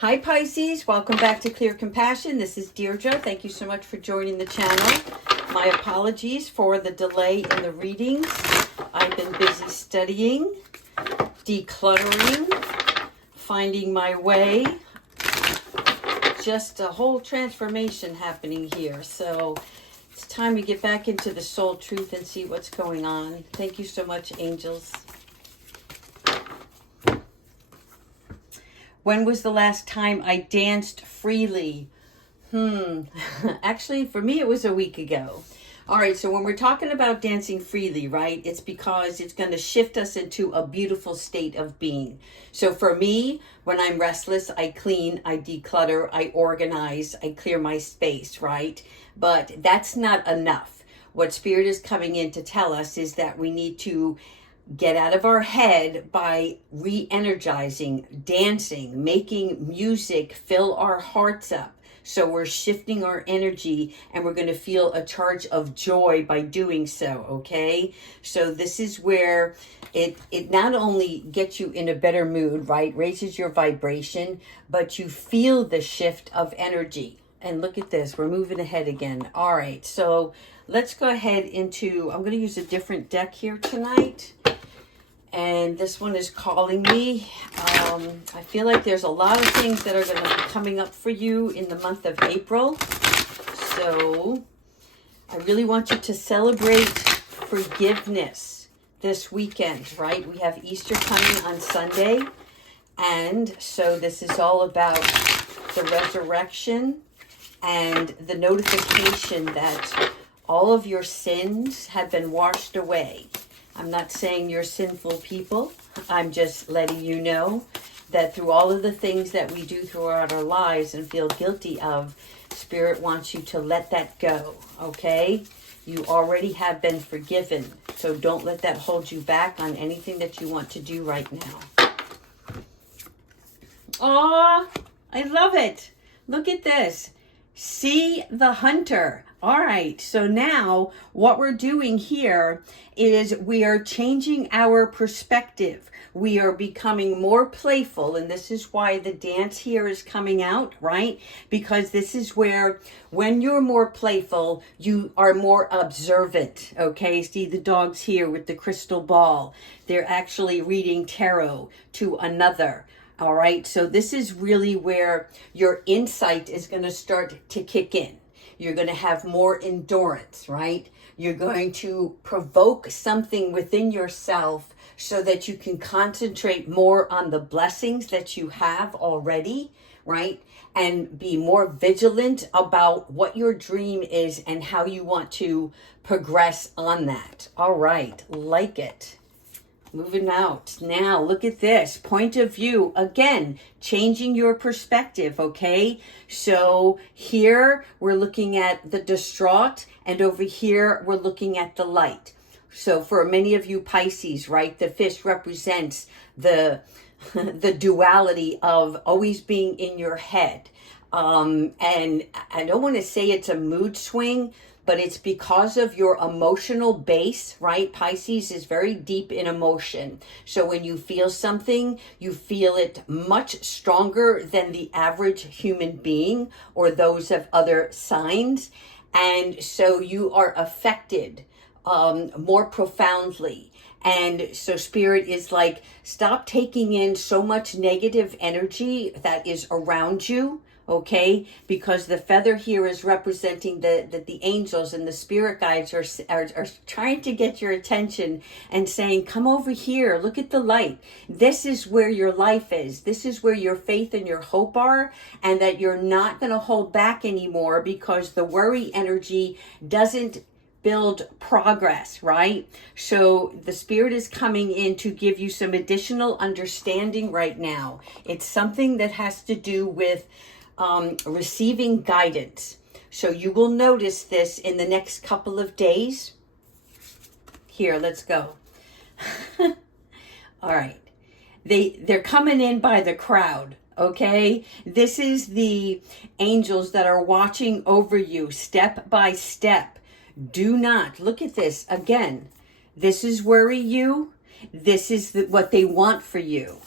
Hi Pisces, welcome back to Clear Compassion. This is Deirdre. Thank you so much for joining the channel. My apologies for the delay in the readings. I've been busy studying, decluttering, finding my way. Just a whole transformation happening here. So it's time to get back into the soul truth and see what's going on. Thank you so much, angels. When was the last time I danced freely? Actually, for me, it was a week ago. All right, so when we're talking about dancing freely, right, it's because it's going to shift us into a beautiful state of being. So for me, when I'm restless, I clean, I declutter, I organize, I clear my space, right? But that's not enough. What Spirit is coming in to tell us is that we need to get out of our head by re-energizing, dancing, making music, fill our hearts up. So we're shifting our energy and we're going to feel a charge of joy by doing so, okay? So this is where it not only gets you in a better mood, right? Raises your vibration, but you feel the shift of energy. And look at this, we're moving ahead again. All right, so let's go ahead into, I'm going to use a different deck here tonight. And this one is calling me. I feel like there's a lot of things that are going to be coming up for you in the month of April. So I really want you to celebrate forgiveness this weekend, right? We have Easter coming on Sunday. And so this is all about the resurrection and the notification that all of your sins have been washed away. I'm not saying you're sinful people. I'm just letting you know that through all of the things that we do throughout our lives and feel guilty of, Spirit wants you to let that go, okay? You already have been forgiven, so don't let that hold you back on anything that you want to do right now. Oh, I love it. Look at this. See the hunter. All right, so now what we're doing here is we are changing our perspective. We are becoming more playful, and this is why the dance here is coming out, right? Because this is where, when you're more playful, you are more observant, okay? See the dogs here with the crystal ball. They're actually reading tarot to another. All right, so this is really where your insight is going to start to kick in. You're going to have more endurance, right? You're going to provoke something within yourself so that you can concentrate more on the blessings that you have already, right? And be more vigilant about what your dream is and how you want to progress on that. All right, like it. Moving out. Now, look at this. Point of view. Again, changing your perspective, okay? So here we're looking at the distraught, and over here we're looking at the light. So for many of you Pisces, right, the fish represents the duality of always being in your head. And I don't want to say it's a mood swing, but it's because of your emotional base, right? Pisces is very deep in emotion. So when you feel something, you feel it much stronger than the average human being or those of other signs. And so you are affected more profoundly. And so Spirit is like, stop taking in so much negative energy that is around you. Okay, because the feather here is representing that the angels and the spirit guides are trying to get your attention and saying, come over here, look at the light. This is where your life is. This is where your faith and your hope are, and that you're not going to hold back anymore because the worry energy doesn't build progress, right? So the Spirit is coming in to give you some additional understanding right now. It's something that has to do with receiving guidance. So you will notice this in the next couple of days. Here, let's go. All right. They're coming in by the crowd, okay? This is the angels that are watching over you step by step. Do not, look at this again. This is worry you. This is what they want for you.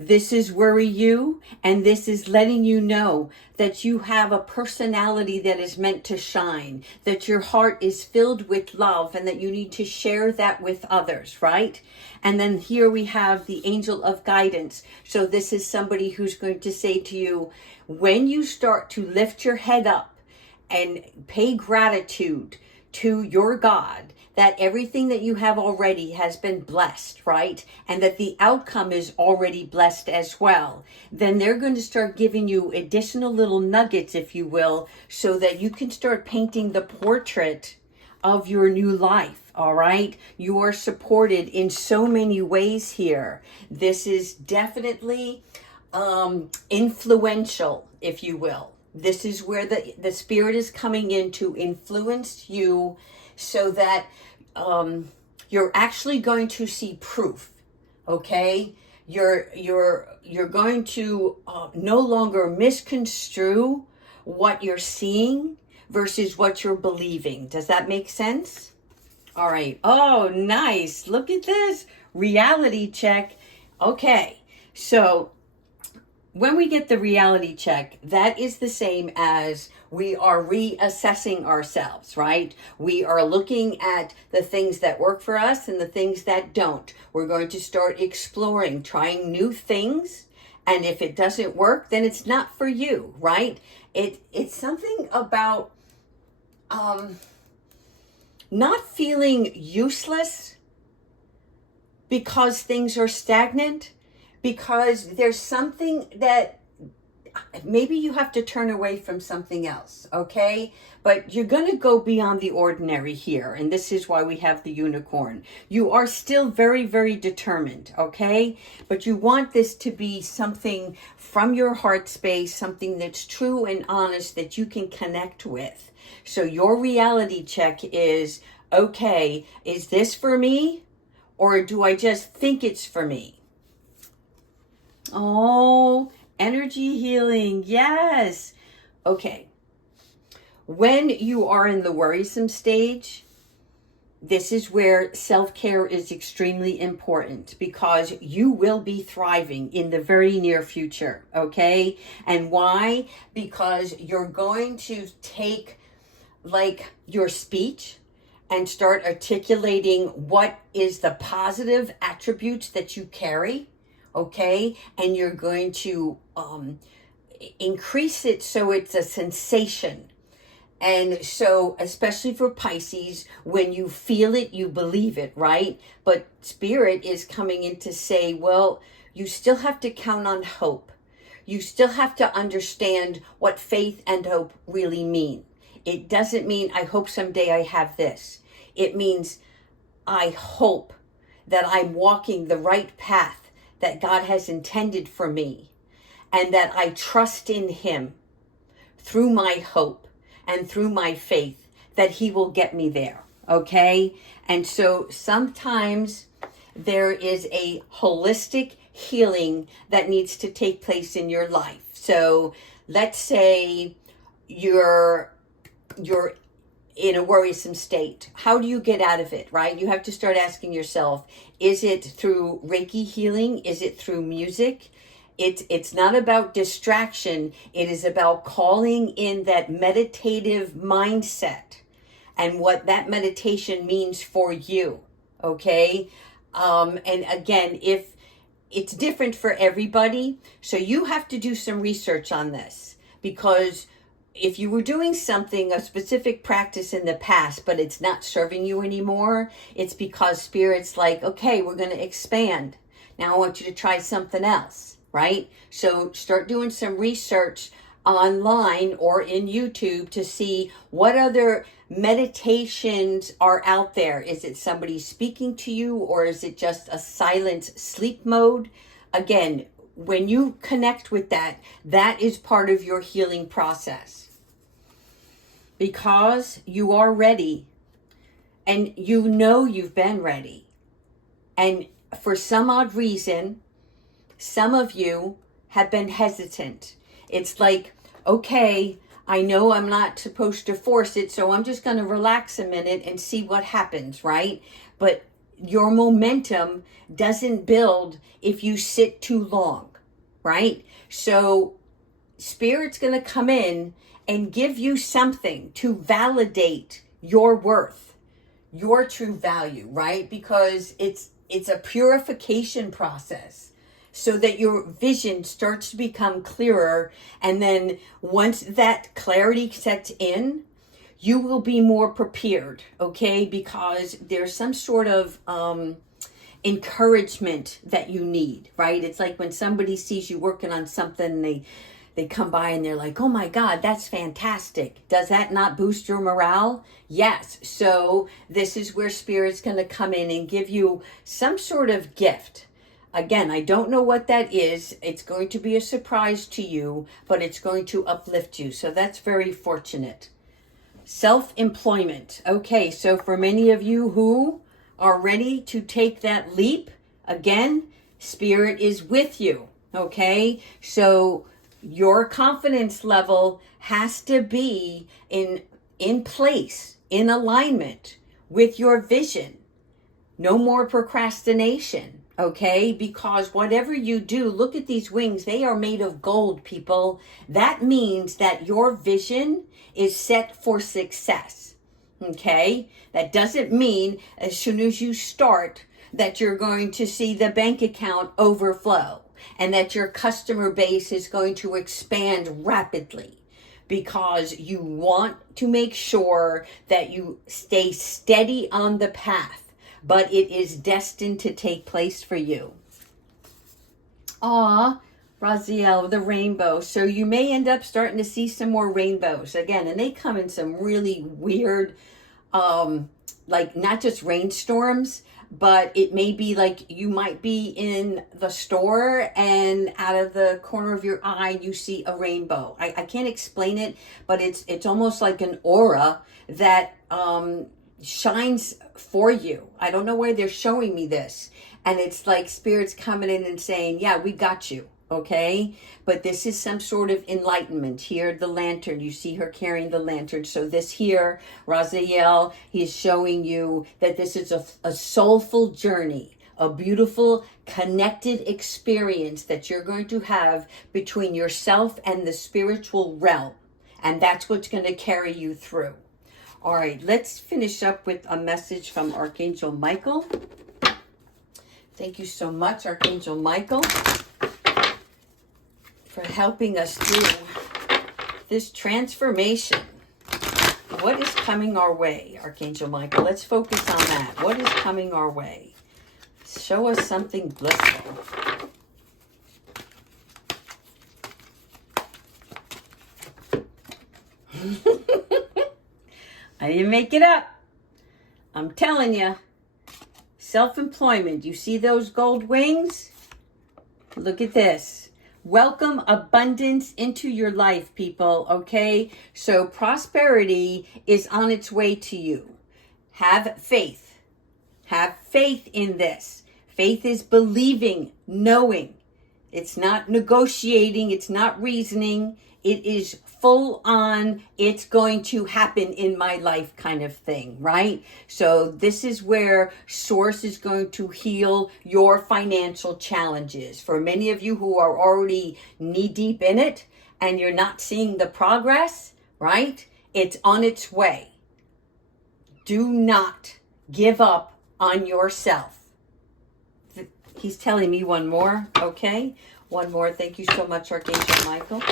This is Worry You, and this is letting you know that you have a personality that is meant to shine, that your heart is filled with love, and that you need to share that with others, right? And then here we have the angel of guidance. So this is somebody who's going to say to you, when you start to lift your head up and pay gratitude to your God, that everything that you have already has been blessed, right? And that the outcome is already blessed as well. Then they're going to start giving you additional little nuggets, if you will, so that you can start painting the portrait of your new life, all right? You are supported in so many ways here. This is definitely influential, if you will. This is where the spirit is coming in to influence you so that you're actually going to see proof, okay? You're going to no longer misconstrue what you're seeing versus what you're believing. Does that make sense? All right. Oh, nice. Look at this. Reality check. Okay. So when we get the reality check, that is the same as we are reassessing ourselves, right? We are looking at the things that work for us and the things that don't. We're going to start exploring, trying new things. And if it doesn't work, then it's not for you, right? It's something about not feeling useless because things are stagnant, because there's something that maybe you have to turn away from something else, okay? But you're going to go beyond the ordinary here, and this is why we have the unicorn. You are still very, very determined, okay? But you want this to be something from your heart space, something that's true and honest that you can connect with. So your reality check is, okay, is this for me, or do I just think it's for me? Oh, energy healing. Yes. Okay. When you are in the worrisome stage, this is where self-care is extremely important because you will be thriving in the very near future. Okay. And why? Because you're going to take like your speech and start articulating what is the positive attributes that you carry. Okay, and you're going to increase it so it's a sensation. And so, especially for Pisces, when you feel it, you believe it, right? But Spirit is coming in to say, well, you still have to count on hope. You still have to understand what faith and hope really mean. It doesn't mean, I hope someday I have this. It means, I hope that I'm walking the right path that God has intended for me, and that I trust in Him through my hope and through my faith that He will get me there, okay? And so sometimes there is a holistic healing that needs to take place in your life. So let's say you're in a worrisome state. How do you get out of it, right? You have to start asking yourself, is it through Reiki healing? Is it through music? It's not about distraction. It is about calling in that meditative mindset and what that meditation means for you, okay? And again, if it's different for everybody, so you have to do some research on this, because if you were doing something, a specific practice in the past, but it's not serving you anymore, it's because Spirit's like, okay, we're going to expand. Now I want you to try something else, right? So start doing some research online or in YouTube to see what other meditations are out there. Is it somebody speaking to you, or is it just a silent sleep mode? Again, when you connect with that, that is part of your healing process. Because you are ready, and you know you've been ready. And for some odd reason, some of you have been hesitant. It's like, okay, I know I'm not supposed to force it, so I'm just going to relax a minute and see what happens, right? But your momentum doesn't build if you sit too long, right? So Spirit's going to come in and give you something to validate your worth, your true value, right? Because it's a purification process so that your vision starts to become clearer. And then once that clarity sets in, you will be more prepared, okay? Because there's some sort of encouragement that you need, right? It's like when somebody sees you working on something, they come by and they're like, oh my God, that's fantastic. Does that not boost your morale? Yes. So this is where Spirit's going to come in and give you some sort of gift. Again, I don't know what that is. It's going to be a surprise to you, but it's going to uplift you. So that's very fortunate. Self-employment. Okay, so for many of you who are ready to take that leap, again, Spirit is with you. Okay, so your confidence level has to be in place, in alignment with your vision. No more procrastination, okay? Because whatever you do, look at these wings. They are made of gold, people. That means that your vision is set for success, okay? That doesn't mean as soon as you start that you're going to see the bank account overflow and that your customer base is going to expand rapidly, because you want to make sure that you stay steady on the path, but it is destined to take place for you. Raziel, the rainbow. So you may end up starting to see some more rainbows again, and they come in some really weird, like not just rainstorms, but it may be like you might be in the store and out of the corner of your eye you see a rainbow. I can't explain it, but it's almost like an aura that shines for you. I don't know why they're showing me this, and it's like Spirit's coming in and saying, yeah, we got you. Okay, but this is some sort of enlightenment. Here, the lantern, you see her carrying the lantern. So this here, Raziel, he's showing you that this is a soulful journey, a beautiful connected experience that you're going to have between yourself and the spiritual realm. And that's what's going to carry you through. All right, let's finish up with a message from Archangel Michael. Thank you so much, Archangel Michael, for helping us through this transformation. What is coming our way, Archangel Michael? Let's focus on that. What is coming our way? Show us something blissful. I didn't make it up. I'm telling you. Self-employment. You see those gold wings? Look at this. Welcome abundance into your life, people, okay? So prosperity is on its way to you. Have faith. Have faith in this. Faith is believing, knowing. It's not negotiating. It's not reasoning. It is full on, it's going to happen in my life kind of thing, right? So this is where Source is going to heal your financial challenges. For many of you who are already knee deep in it and you're not seeing the progress, right? It's on its way. Do not give up on yourself. He's telling me one more, okay? One more. Thank you so much, Archangel Michael.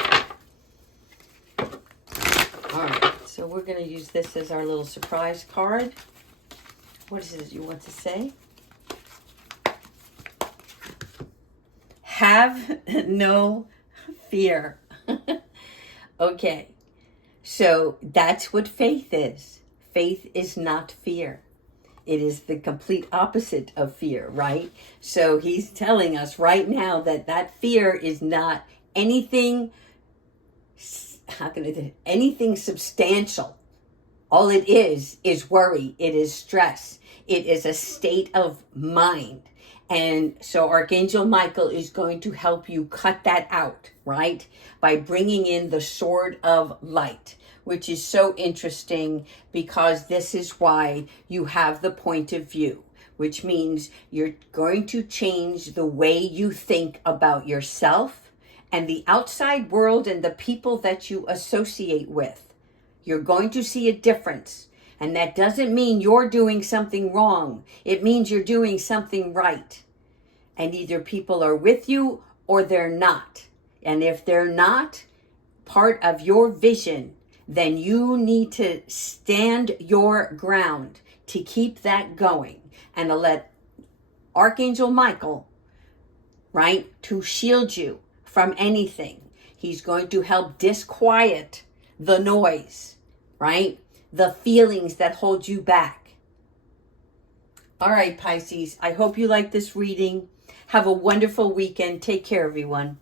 All right, so we're going to use this as our little surprise card. What is it you want to say? Have no fear. Okay, so that's what faith is. Faith is not fear. It is the complete opposite of fear, right? So he's telling us right now that that fear is not anything anything substantial. All it is worry. It is stress. It is a state of mind. And so Archangel Michael is going to help you cut that out, right? By bringing in the sword of light, which is so interesting because this is why you have the point of view. which means you're going to change the way you think about yourself and the outside world and the people that you associate with. You're going to see a difference. And that doesn't mean you're doing something wrong. It means you're doing something right. And either people are with you or they're not. And if they're not part of your vision, then you need to stand your ground to keep that going and to let Archangel Michael, right, to shield you from anything. He's going to help disquiet the noise, right? The feelings that hold you back. All right, Pisces, I hope you like this reading. Have a wonderful weekend. Take care, everyone.